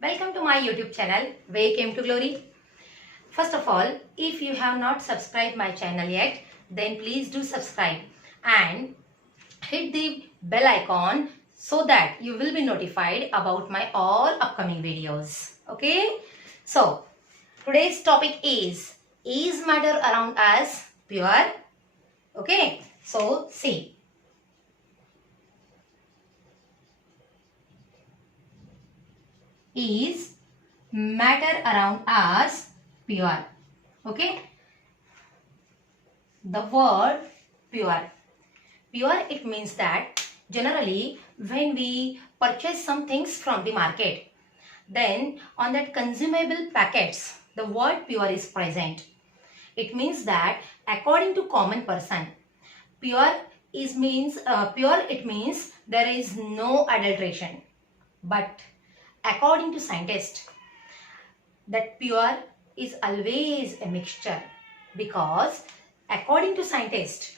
Welcome to my YouTube channel, Way Came to Glory. First of all, if you have not subscribed my channel yet, then please do subscribe and hit the bell icon so that you will be notified about my all upcoming videos. Okay? So, today's topic is matter around us pure? Okay? So, see. Is matter around us pure? Okay, the word pure, it means that generally when we purchase some things from the market, then on that consumable packets the word pure is present. It means that according to common person, pure it means there is no adulteration. But according to scientists, that pure is always a mixture, because according to scientists,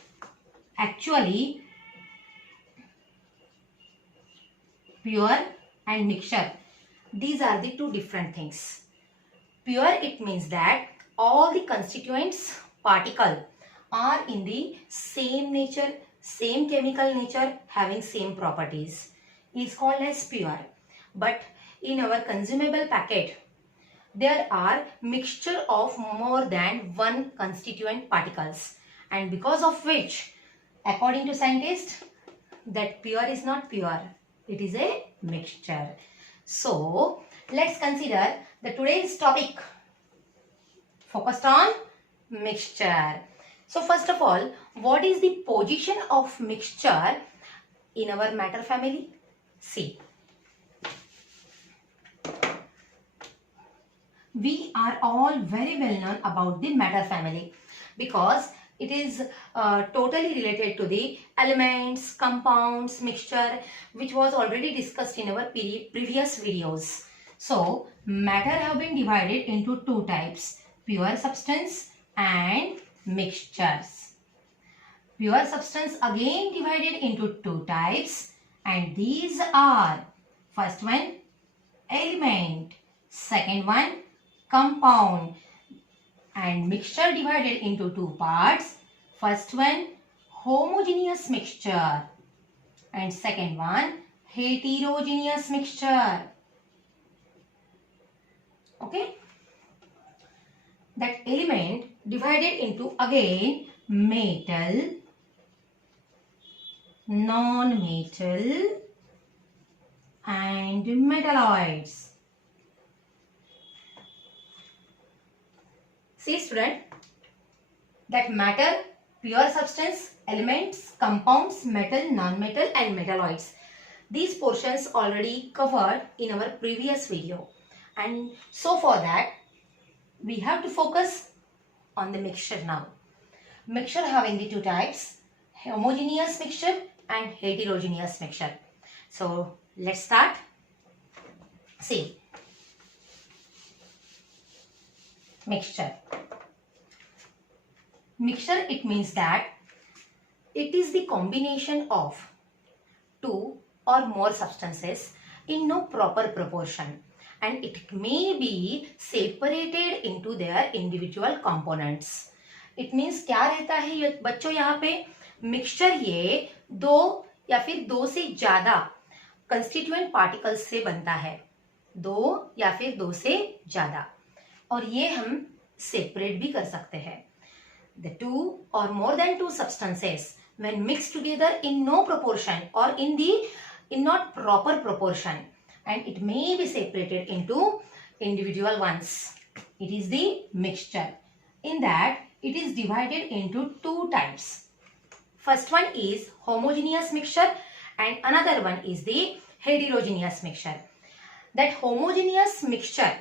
actually pure and mixture, these are the two different things. Pure, it means that all the constituents particle are in the same nature, same chemical nature, having same properties, is called as pure. But in our consumable packet, there are mixture of more than one constituent particles, and because of which, according to scientists, that pure is not pure, it is a mixture. So let's consider the today's topic focused on mixture. So first of all, what is the position of mixture in our matter family? See, we are all very well known about the matter family, because it is totally related to the elements, compounds, mixture, which was already discussed in our previous videos. So matter have been divided into two types, pure substance and mixtures. Pure substance again divided into two types, and these are, first one element, second one compound. And mixture divided into two parts, first one homogeneous mixture and second one heterogeneous mixture. Okay, that element divided into again metal, non-metal and metalloids. See student, that matter, pure substance, elements, compounds, metal, non-metal and metalloids. These portions already covered in our previous video, and so for that we have to focus on the mixture now. Mixture having the two types, homogeneous mixture and heterogeneous mixture. So let's start. See, mixture. Mixture, it means that it is the combination of two or more substances in no proper proportion, and it may be separated into their individual components. It means क्या रहता है बच्चों यहाँ पे, mixture ये दो या फिर दो से ज्यादा कंस्टिट्यूएंट पार्टिकल्स से बनता है, दो या फिर दो से ज्यादा, और ये हम सेपरेट भी कर सकते हैं. The two or more than two substances when mixed together in no proportion or in not proper proportion, and it may be separated into individual ones, it is the mixture. In that it is divided into two types. First one is homogeneous mixture and another one is the heterogeneous mixture. That homogeneous mixture,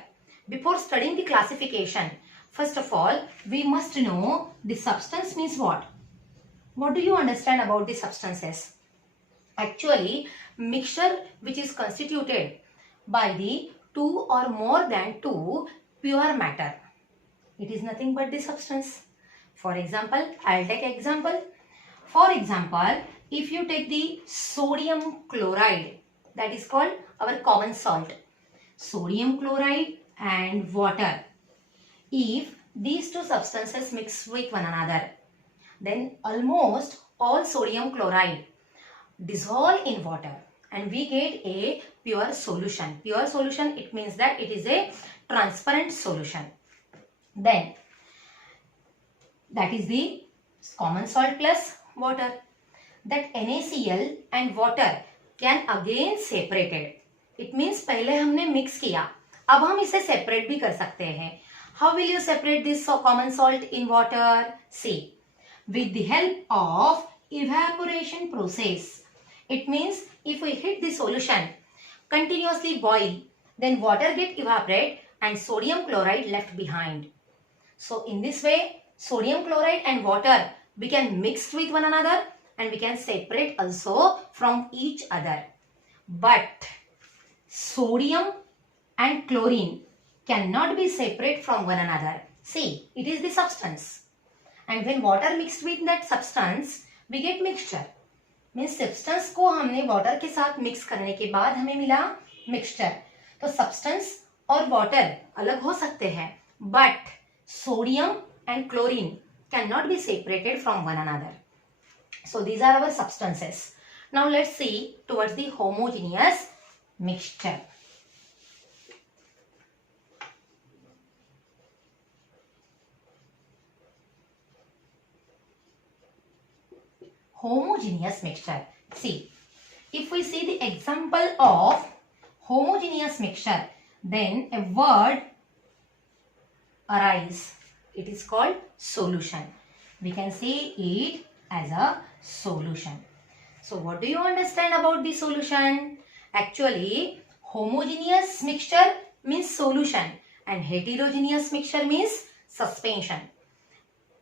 before studying the classification, first of all we must know the substance means what. What do you understand about the substances? Actually, mixture which is constituted by the two or more than two pure matter, it is nothing but the substance. For example, I'll take example. For example, if you take the sodium chloride, that is called our common salt, sodium chloride and water, if these two substances mix with one another, then almost all sodium chloride dissolve in water and we get a pure solution. Pure solution, it means that it is a transparent solution. Then that is the common salt plus water. That NaCl and water can again separated. It means पहले हमने mix किया, अब हम इसे separate भी कर सकते हैं. How will you separate this common salt in water? See, with the help of evaporation process. It means if we heat the solution, continuously boil, then water get evaporate and sodium chloride left behind. So in this way, sodium chloride and water we can mix with one another and we can separate also from each other. But sodium and chlorine cannot be separate from one another. See, it is the substance. And when water mixed with that substance, we get mixture. Means substance को हमने water के साथ mix करने के बाद हमें मिला mixture. तो substance और water अलग हो सकते हैं, but sodium and chlorine cannot be separated from one another. So these are our substances. Now let's see towards the homogeneous mixture. Homogeneous mixture. See, if we see the example of homogeneous mixture, then a word arise. It is called solution. We can say it as a solution. So what do you understand about the solution? Actually, homogeneous mixture means solution and heterogeneous mixture means suspension.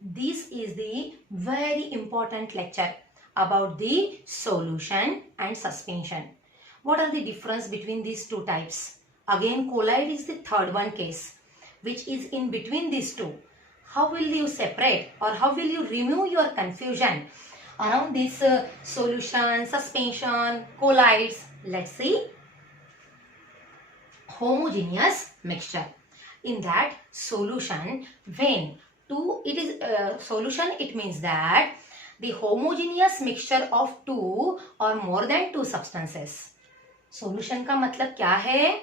This is the very important lecture about the solution and suspension. What are the difference between these two types? Again, colloid is the third one case, which is in between these two. How will you separate or how will you remove your confusion around this solution, suspension, colloids? Let's see. Homogeneous mixture. In that solution, when two, it is solution, it means that the homogeneous mixture of two or more than two substances. Solution का मतलब क्या है?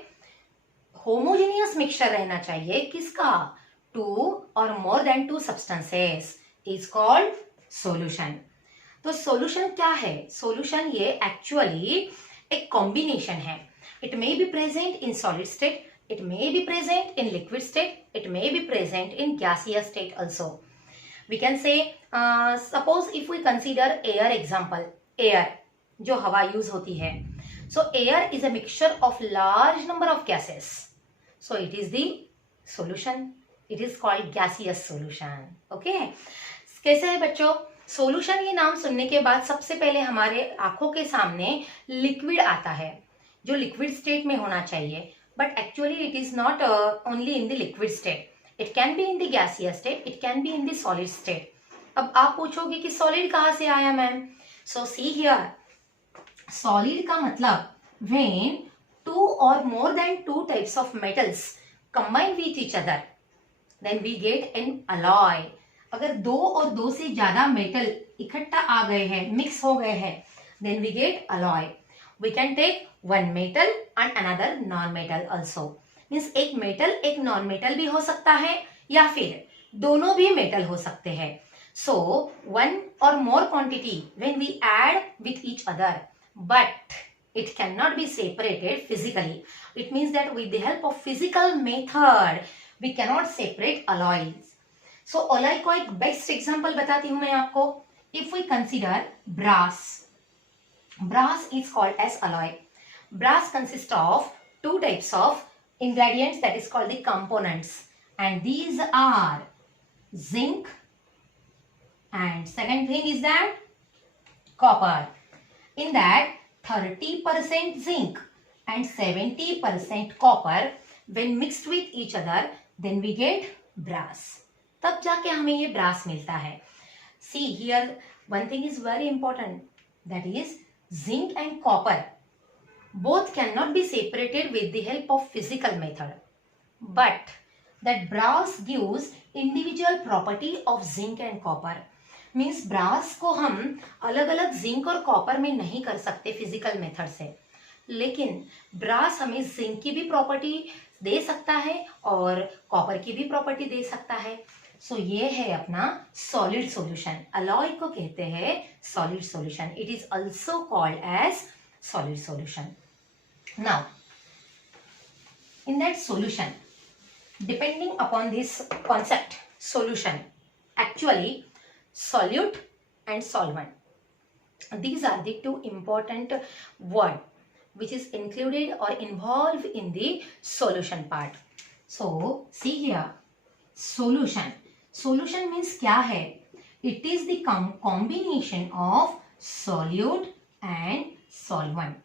Homogeneous mixture रहना चाहिए किसका? Two or more than two substances is called solution. तो solution क्या है? Solution ये actually एक combination है. It may be present in solid state, it may be present in liquid state, it may be present in gaseous state also. We can say, suppose if we consider air example, air, जो हवा use होती है. So air is a mixture of large number of gases. So it is the solution. It is called gaseous solution. Okay? कैसे है बच्चों? Solution ये नाम सुनने के बाद सबसे पहले हमारे आंखों के सामने liquid आता है, जो liquid state में होना चाहिए. But actually it is not only in the liquid state. It can be in the gaseous state, it can be in the solid state. अब आप पूछोगे कि solid कहाँ से आया ma'am? So see here, solid का मतलब when two or more than two types of metals combine with each other, then we get an alloy. अगर दो और दो से ज्यादा मेटल इकट्ठा आ गए हैं, मिक्स हो गए हैं, then we get alloy. We can take one metal and another non-metal also. Means एक मेटल एक नॉन मेटल भी हो सकता है या फिर दोनों भी मेटल हो सकते हैं. So one or more quantity when we add with each other, but it cannot be separated physically. It means that with the help of physical method we cannot separate alloys. So alloy को एक best example बताती हूं मैं आपको. If we consider brass, brass is called as alloy. Brass consists of two types of ingredients, that is called the components, and these are zinc and second thing is that copper. In that 30% zinc and 70% copper when mixed with each other, then we get brass. तब जाके हमें ये brass मिलता है. See here, one thing is very important. that is zinc and copper, both cannot be separated with the help of physical method, but that brass gives individual property of zinc and copper. Means brass को हम अलग अलग zinc और copper में नहीं कर सकते physical method से, लेकिन ब्रास हमें जिंक की भी प्रॉपर्टी दे सकता है और कॉपर की भी प्रॉपर्टी दे सकता है. सो ये है अपना सॉलिड सॉल्यूशन. अलॉय को कहते हैं solid solution. It is also called as solid solution. Now in that solution, depending upon this concept solution, actually solute and solvent, these are the two important word which is included or involved in the solution part. So see here, solution. Solution means क्या है? It is the combination of solute and solvent.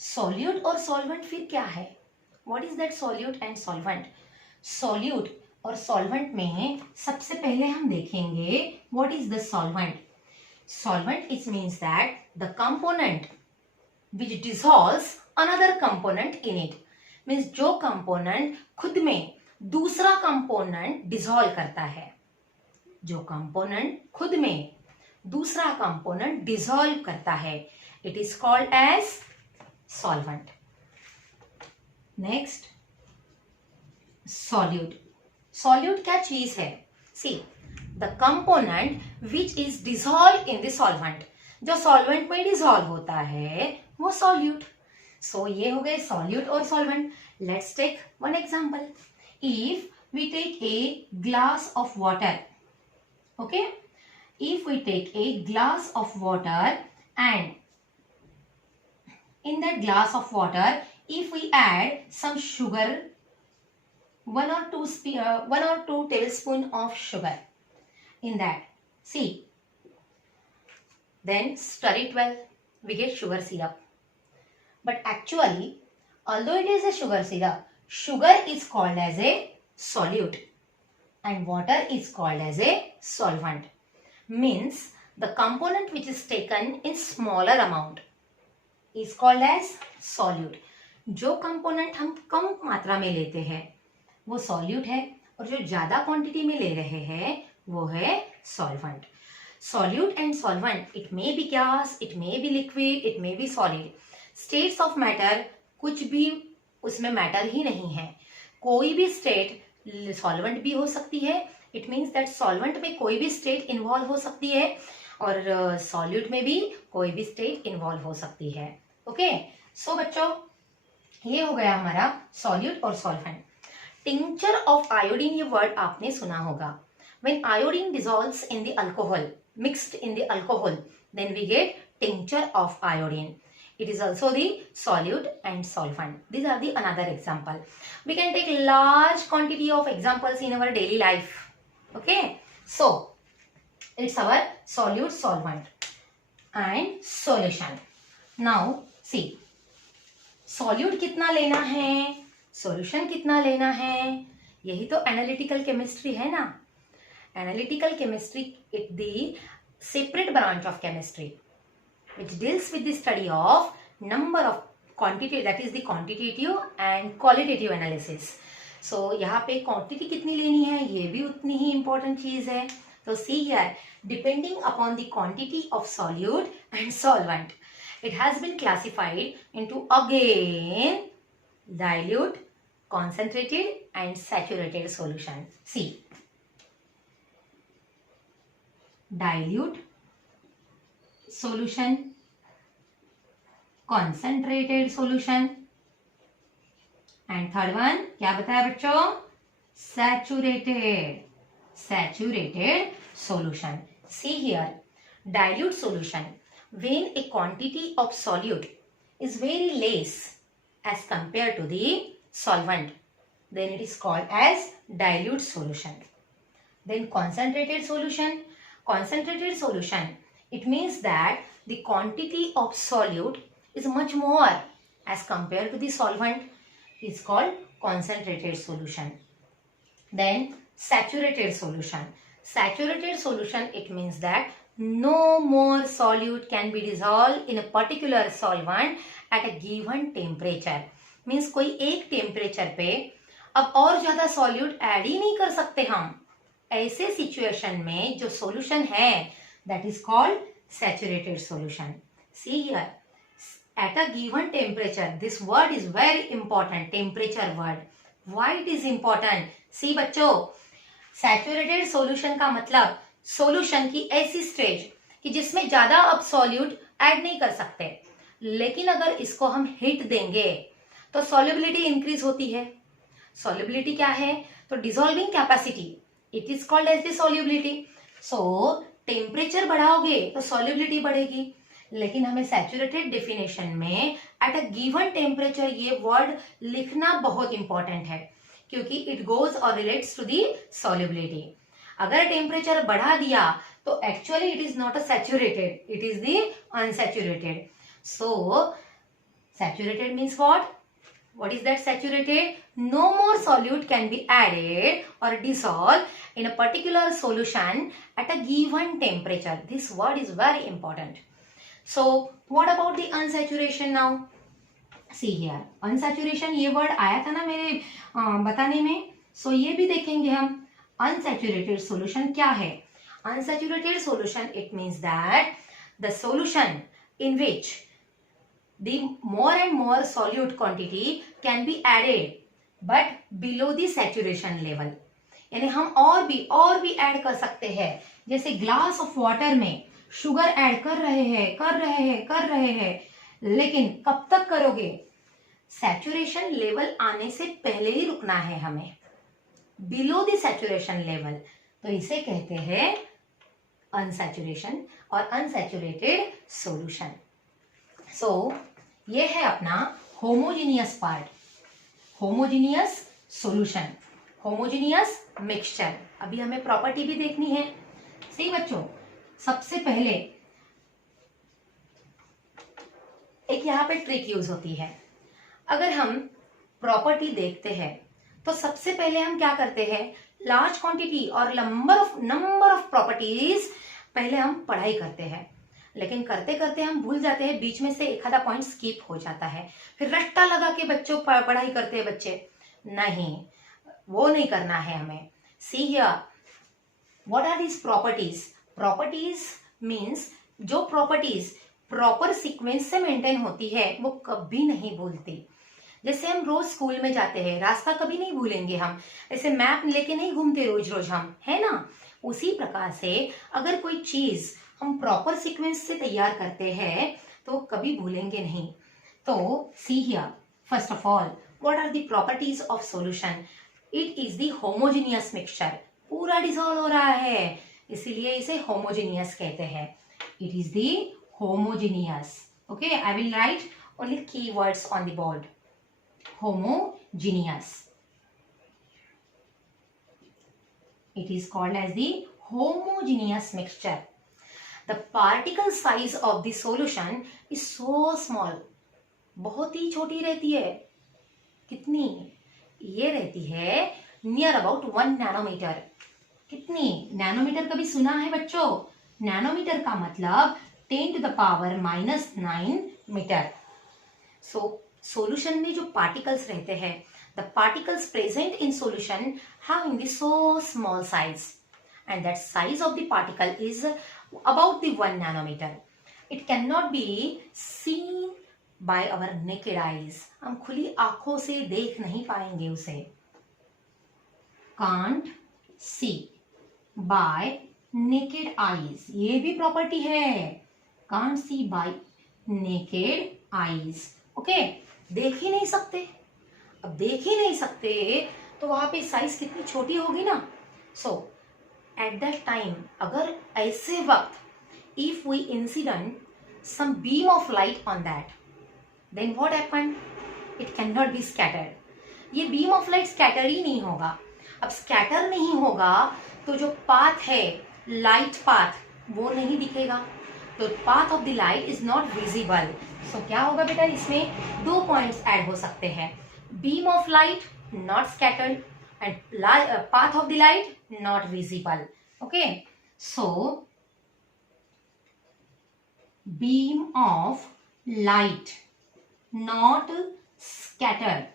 Solute और solvent फिर क्या है? What is that solute and solvent? Solute और solvent में सबसे पहले हम देखेंगे what is the solvent. Solvent it means that the component which dissolves another component in it. Means जो कंपोनेंट खुद में दूसरा कंपोनेंट डिसॉल्व करता है. जो कंपोनेंट खुद में दूसरा कंपोनेंट डिसॉल्व करता है, it is called as solvent. Next, solute. Solute क्या चीज है? See, the component which is dissolve in the solvent. जो सॉल्वेंट में डिसॉल्व होता है वो सॉल्यूट. सो ये हो गए सॉल्यूट और solvent. Let's take one example. If we take a glass of water, okay, if we take a glass of water and in that glass of water if we add some sugar, 1 or 2 tablespoon of sugar in that, see, then stir it well, we get sugar syrup. But actually, although it is a sugar syrup, sugar is called as a solute and water is called as a solvent. Means the component which is taken in smaller amount is called as solute. जो component हम कम मात्रा में लेते हैं वो solute है, और जो ज्यादा क्वांटिटी में ले रहे हैं वो है solvent. Solute and solvent, it may be gas, it may be liquid, it may be solid. States of matter, कुछ भी उसमें मैटर ही नहीं है. कोई भी स्टेट सॉल्वेंट भी हो सकती है. इट मीन्स दैट सॉल्वेंट में कोई भी स्टेट इन्वॉल्व हो सकती है और सॉल्यूट में भी कोई भी स्टेट इन्वॉल्व हो सकती है. ओके, सो बच्चों, ये हो गया हमारा सॉल्यूट और सॉल्वेंट. टिंचर ऑफ आयोडीन, ये वर्ड आपने सुना होगा. When iodine dissolves in the alcohol, mixed in the alcohol, then we get tincture of iodine. It is also the solute and solvent. These are the another example. We can take large quantity of examples in our daily life. Okay, so it's our solute, solvent and solution. Now see, solute कितना लेना है, solution कितना लेना है, यही तो analytical chemistry है ना. Analytical chemistry is the separate branch of chemistry which deals with the study of number of quantity, that is the quantitative and qualitative analysis. So यहाँ पे quantity कितनी लेनी है ये भी उतनी ही important चीज है. तो see here, depending upon the quantity of solute and solvent, it has been classified into again dilute, concentrated and saturated solution. See, dilute solution, concentrated solution, and third one क्या बताया बच्चों? Saturated, saturated solution. See here, dilute solution, when a quantity of solute is very less as compared to the solvent, then it is called as dilute solution. Then concentrated solution, concentrated solution, it means that the quantity of solute is much more as compared to the solvent, is called concentrated solution. Then saturated solution. Saturated solution, it means that no more solute can be dissolved in a particular solvent at a given temperature. Means कोई एक temperature पे अब और ज्यादा solute add ही नहीं कर सकते हम. ऐसे सिचुएशन में जो सॉल्यूशन है that is called saturated solution. See here, at a given temperature, this word is very important, temperature word. Why it is important? See बच्चों, सैचुरेटेड सॉल्यूशन का मतलब सॉल्यूशन की ऐसी स्टेज कि जिसमें ज्यादा अब सॉल्यूट ऐड नहीं कर सकते, लेकिन अगर इसको हम हीट देंगे तो सॉल्युबिलिटी इंक्रीज होती है. सॉल्युबिलिटी क्या है? तो dissolving capacity, it is called as the solubility. So temperature बढ़ाओगे तो सॉल्युबिलिटी बढ़ेगी, लेकिन हमें सैचुरेटेड डेफिनेशन में एट अ गिवन टेम्परेचर ये वर्ड लिखना बहुत इंपॉर्टेंट है, क्योंकि इट गोज और रिलेट्स टू दी सॉल्युबिलिटी. अगर टेम्परेचर बढ़ा दिया तो actually it is not a saturated, it is the unsaturated. So saturated means what is that saturated? No more solute can be added or dissolved in a particular solution at a given temperature. This word is very important. So what about the unsaturation now? See here, unsaturation ये word आया था ना मेरे बताने में. So ये भी देखेंगे हम. Unsaturated solution क्या है? Unsaturated solution, it means that the solution in which the more and more solute quantity can be added but below the saturation level. यानी हम और भी ऐड कर सकते हैं. जैसे ग्लास ऑफ वाटर में शुगर ऐड कर रहे हैं, लेकिन कब तक करोगे? सैचुरेशन लेवल आने से पहले ही रुकना है हमें, बिलो द सैचुरेशन लेवल. तो इसे कहते हैं अनसैचुरेशन और अनसैचुरेटेड सॉल्यूशन. सो ये है अपना homogeneous part, homogeneous solution, homogeneous mixture. अभी हमें प्रॉपर्टी भी देखनी है. सही बच्चों, सबसे पहले एक यहाँ पे ट्रिक यूज होती है. अगर हम प्रॉपर्टी देखते हैं तो सबसे पहले हम क्या करते हैं? लार्ज क्वांटिटी और नंबर ऑफ प्रॉपर्टीज पहले हम पढ़ाई करते हैं, लेकिन करते करते हम भूल जाते हैं, बीच में से एक आधा पॉइंट स्किप हो जाता है, फिर रट्टा लगा के बच्चों पढ़ाई करते हैं बच्चे. नहीं, वो नहीं करना है हमें. See here, what are these properties? Properties means जो प्रॉपर्टीज प्रॉपर सीक्वेंस से मेंटेन होती है वो कभी नहीं भूलती. जैसे हम रोज स्कूल में जाते हैं, रास्ता कभी नहीं भूलेंगे हम. ऐसे मैप लेके नहीं घूमते रोज रोज हम, है ना? उसी प्रकार से अगर कोई चीज हम प्रॉपर सीक्वेंस से तैयार करते हैं तो कभी भूलेंगे नहीं. तो see here, first of all, what are the properties of solution? It is the homogeneous mixture. पूरा डिसॉल्व हो रहा है, इसीलिए इसे होमोजेनियस कहते हैं. It is the homogeneous. Okay, I will write only keywords on the board. Homogeneous. It is called as the homogeneous mixture. The particle size of the solution is so small. बहुत ही छोटी रहती है. कितनी? ये रहती है नियर अबाउट 1 नैनोमीटर. कितनी? Nanometre कभी सुना है बच्चों? नैनोमीटर का मतलब 10 to the power -9 meter. So solution में जो पार्टिकल्स रहते हैं, the particles present in solution have in the so small size, and that size of the particle is about the 1 nanometer. It can not be seen by our naked eyes. हम खुली आंखों से देख नहीं पाएंगे उसे. Can't see by naked eyes, ये भी प्रॉपर्टी है. Can't see by naked eyes. Okay, देख ही नहीं सकते. अब देख ही नहीं सकते तो वहां पे साइज कितनी छोटी होगी ना. सो एट दैट टाइम, अगर ऐसे वक्त if we incident some beam of light on that, then what happened? It can not be scattered. ये बीम ऑफ लाइट स्कैटर ही नहीं होगा. अब स्कैटर नहीं होगा तो जो पाथ है, लाइट पाथ, वो नहीं दिखेगा. तो path of the light is not visible. So क्या होगा बेटा? इसमें 2 पॉइंट्स ऐड हो सकते हैं. Beam of light not scattered and path of the light not visible. Okay, so beam of light not scattered.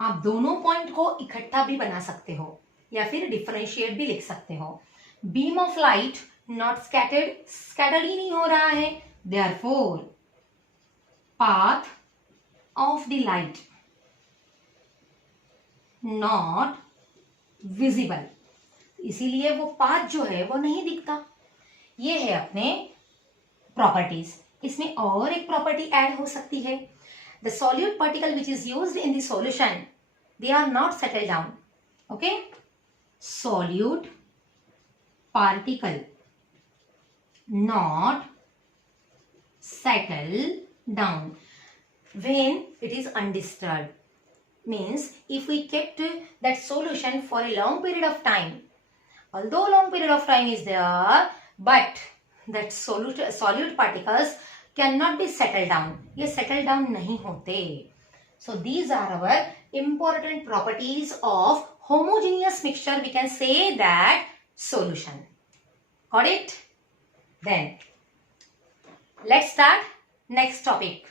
आप दोनों पॉइंट को इकट्ठा भी बना सकते हो या फिर डिफरेंशिएट भी लिख सकते हो. Beam of light not scattered, scattered ही नहीं हो रहा है. Therefore path of the light not visible, इसीलिए वो पाथ जो है वो नहीं दिखता. ये है अपने प्रॉपर्टीज. इसमें और एक प्रॉपर्टी ऐड हो सकती है. The solute particle which is used in the solution they are not settle down. Okay, solute particle not settle down when it is undisturbed. Means if we kept that solution for a long period of time, although long period of time is there, but that solute particles cannot be settled down. ये settle down नहीं होते. So these are our important properties of homogeneous mixture. We can say that solution. Got it? Then let's start next topic.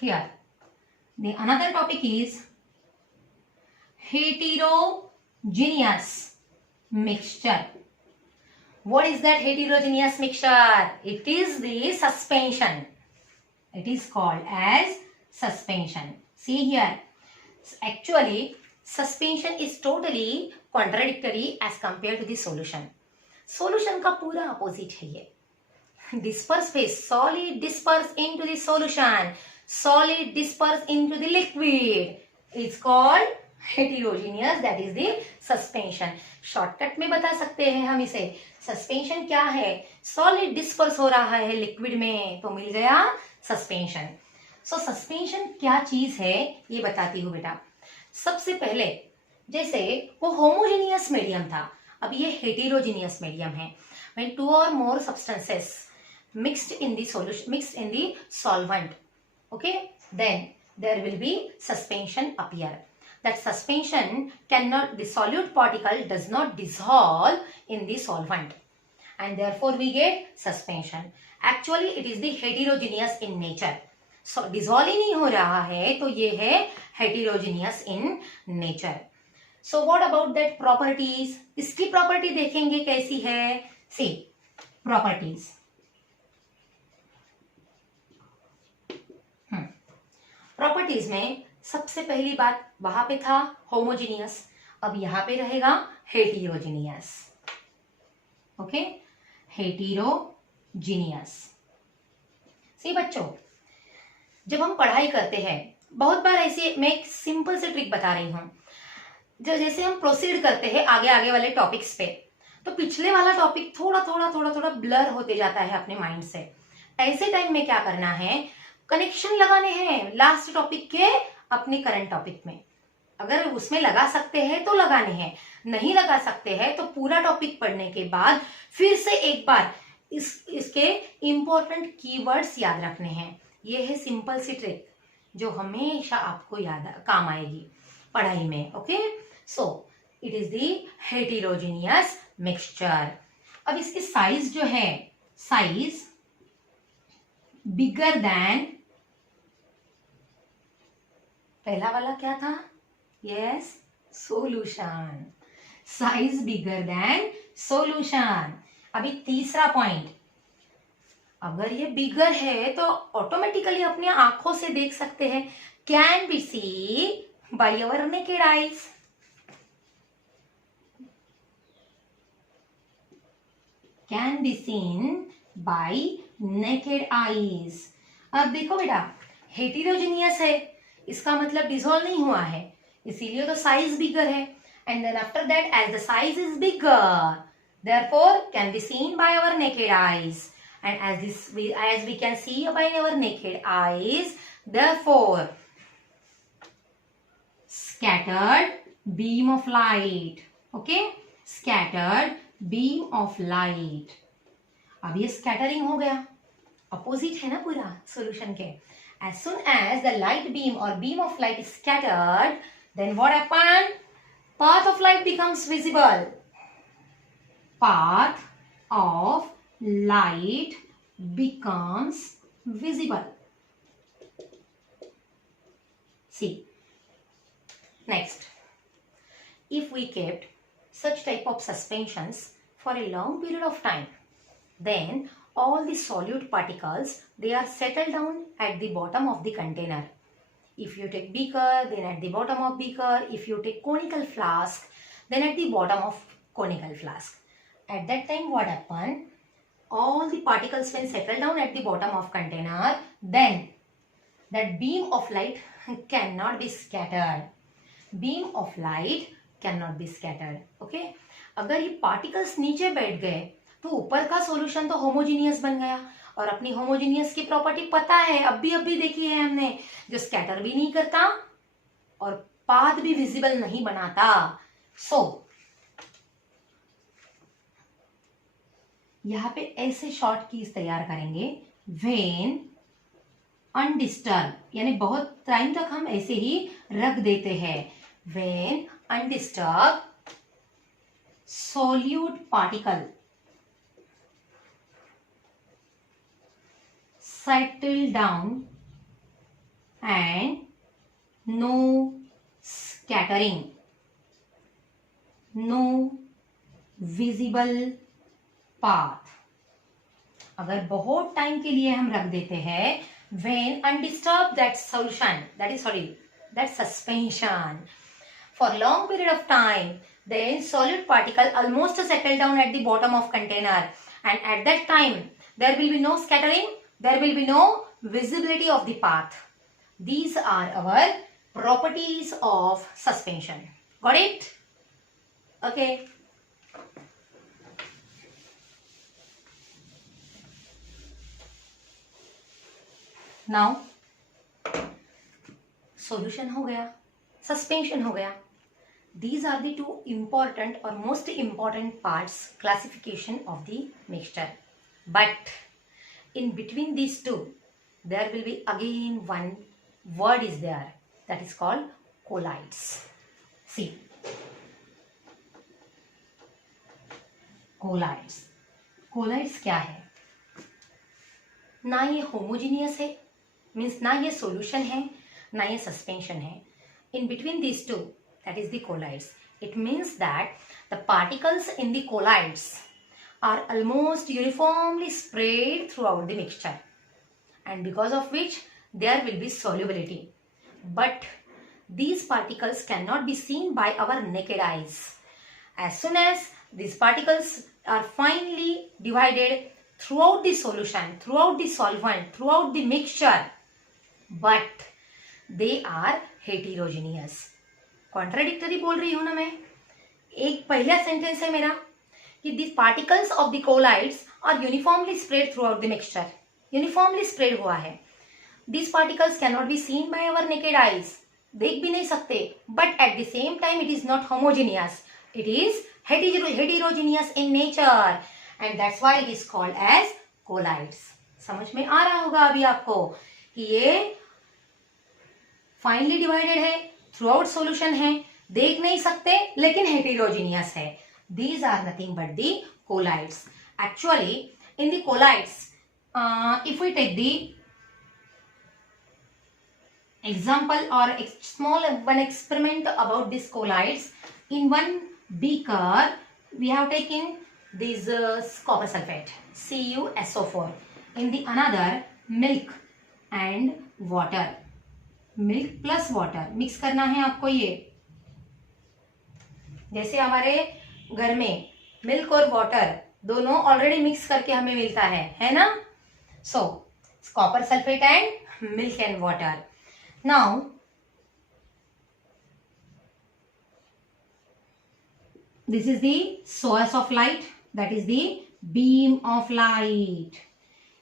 Here, the another topic is heterogeneous mixture. What is that heterogeneous mixture? It is the suspension. It is called as suspension. See here, actually suspension is totally contradictory as compared to the solution. Solution का पूरा opposite है ये. Disperse phase, solid disperse into the solution, solid disperse into the liquid. It's called heterogeneous, that is the suspension. Shortcut में बता सकते हैं हम इसे. सस्पेंशन क्या है? सॉलिड डिस्पर्स हो रहा है लिक्विड में, तो मिल गया सस्पेंशन. सो सस्पेंशन क्या चीज है ये बताती हूँ बेटा. सबसे पहले जैसे वो होमोजेनियस मीडियम था, अब ये हेटेरोजेनियस मीडियम है. When two or more substances mixed in the solution, mixed in the solvent, okay, then there will be suspension appear. That suspension cannot, the solute particle does not dissolve in the solvent, and therefore we get suspension. Actually it is the heterogeneous in nature. So dissolve ही नहीं हो रहा है, तो ये है heterogeneous in nature. So what about that properties? इसकी property देखेंगे कैसी है. See, properties. प्रॉपर्टीज में सबसे पहली बात वहां पे था होमोजीनियस, अब यहां पे रहेगा हेटेरोजीनियस. Okay, heterogeneous. सी बच्चों, जब हम पढ़ाई करते हैं बहुत बार ऐसे, मैं एक सिंपल से ट्रिक बता रही हूं, जो जैसे हम प्रोसीड करते हैं आगे आगे वाले टॉपिक्स पे, तो पिछले वाला टॉपिक थोड़ा थोड़ा ब्लर होते जाता है अपने माइंड से. ऐसे टाइम में क्या करना है, कनेक्शन लगाने हैं लास्ट टॉपिक के अपने करंट टॉपिक में. अगर उसमें लगा सकते हैं तो लगाने हैं, नहीं लगा सकते हैं तो पूरा टॉपिक पढ़ने के बाद फिर से एक बार इसके इंपॉर्टेंट कीवर्ड्स याद रखने हैं. ये है सिंपल सी ट्रिक जो हमेशा आपको याद काम आएगी पढ़ाई में. Okay, so it is the heterogeneous mixture. अब इसकी साइज जो है, साइज बिगर देन, पहला वाला क्या था, yes, solution. Size bigger than solution. अभी तीसरा पॉइंट, अगर ये बिगर है तो ऑटोमेटिकली अपने आंखों से देख सकते हैं, can be see by our naked eyes. Can be seen by naked eyes. अब देखो बेटा, हेटेरोजेनियस है, इसका मतलब डिसॉल्व नहीं हुआ है, इसीलिए तो साइज बिगर है. And then after that, as the size is bigger, therefore can be seen by our naked eyes. And as we can see by our naked eyes, therefore scattered beam of light. Okay, scattered beam of light. अब ये scattering हो गया, opposite है ना पूरा solution के. As soon as the light beam or beam of light is scattered, then what happened? Path of light becomes visible. Path of light becomes visible. See, next, if we kept such type of suspensions for a long period of time, then all the solute particles, they are settled down at the bottom of the container. If you take beaker, then at the bottom of beaker. If you take conical flask, then at the bottom of conical flask. At that time, what happened? All the particles when settle down at the bottom of container, then that beam of light cannot be scattered. Beam of light cannot be scattered. Okay? अगर ये particles नीचे बैठ गए तो ऊपर का solution तो homogeneous बन गया, और अपनी होमोजीनियस की प्रॉपर्टी पता है, अभी देखी है हमने, जो स्कैटर भी नहीं करता और पाथ भी विजिबल नहीं बनाता. सो यहां पे ऐसे शॉर्ट कीज तैयार करेंगे. व्हेन अनडिस्टर्ब, यानी बहुत टाइम तक हम ऐसे ही रख देते हैं. When undisturb solute particle settle down and no scattering, no visible path. अगर बहुत टाइम के लिए हम रख देते हैं, when undisturbed that solution, that suspension for long period of time, then solid particle almost settle down at the bottom of container, and at that time there will be no scattering, there will be no visibility of the path. These are our properties of suspension. Got it? Okay. Now, solution हो गया, suspension हो गया. These are the two important or most important parts classification of the mixture. But in between these two, there will be again one word is there, that is called colloids. See, colloids क्या है? ना ये homogeneous है, means ना ये solution है, ना ये suspension है. In between these two, that is the colloids. It means that the particles in the colloids are almost uniformly spread throughout the mixture, and because of which there will be solubility. But these particles cannot be seen by our naked eyes. As soon as these particles are finely divided throughout the solution, throughout the solvent, throughout the mixture, but they are heterogeneous. Contradictory बोल रही हूं ना मैं. एक पहला sentence है मेरा कि these particles of the colloids are uniformly spread throughout the mixture. Uniformly spread हुआ है. These particles cannot be seen by our naked eyes. देख भी नहीं सकते. But at the same time, it is not homogeneous. It is heterogeneous in nature, and that's why it is called as colloids. समझ में आ रहा होगा अभी आपको कि ये finely divided है, throughout solution है, देख नहीं सकते लेकिन heterogeneous है. These are nothing but the colloids. Actually, in the colloids, if we take the example or small one experiment about these colloids, in one beaker we have taken this copper sulfate CuSO4, in the another milk and water. Milk plus water mix करना है आपको. ये जैसे हमारे घर में milk और water दोनों ऑलरेडी मिक्स करके हमें मिलता है ना. सो copper sulphate and milk and water. Now this is the source of light, that is the beam of light.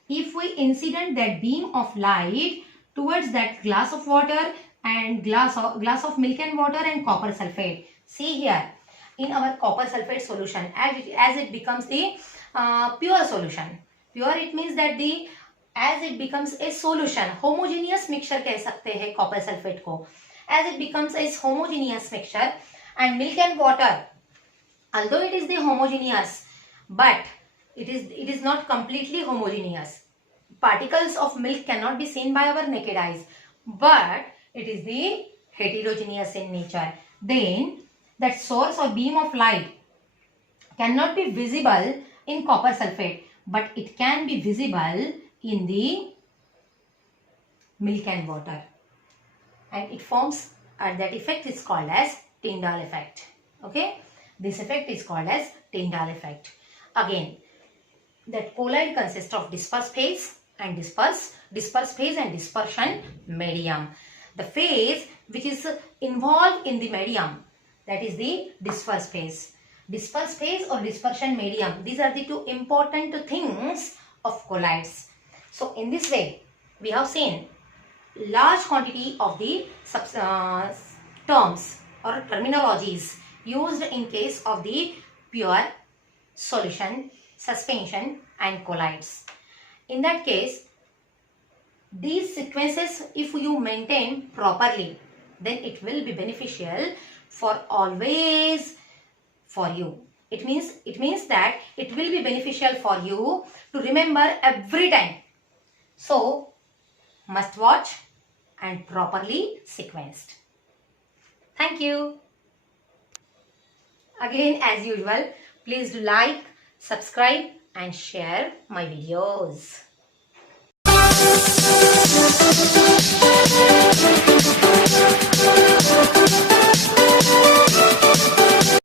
If we incident that beam of light towards that glass of water and glass of milk and water and copper sulfate, see here in our copper sulfate solution, as it becomes the pure solution. Pure it means that as it becomes a solution, homogeneous mixture कह सकते हैं copper sulfate को. as it becomes a homogeneous mixture, and milk and water, although it is the homogeneous, but it is not completely homogeneous. Particles of milk cannot be seen by our naked eyes, but it is the heterogeneous in nature. Then that source or beam of light cannot be visible in copper sulfate, but it can be visible in the milk and water, and it forms, that effect is called as Tyndall effect. Okay, this effect is called as Tyndall effect. Again, that colloid consists of disperse phase and disperse phase and dispersion medium. The phase which is involved in the medium, that is the disperse phase. Disperse phase or dispersion medium, these are the two important things of colloids. So in this way, we have seen large quantity of the terms or terminologies used in case of the pure solution, suspension and colloids. In that case, these sequences, if you maintain properly, then it will be beneficial for always for you. It means that it will be beneficial for you to remember every time. So must watch and properly sequenced. Thank you. Again, as usual, please do like, subscribe and share my videos.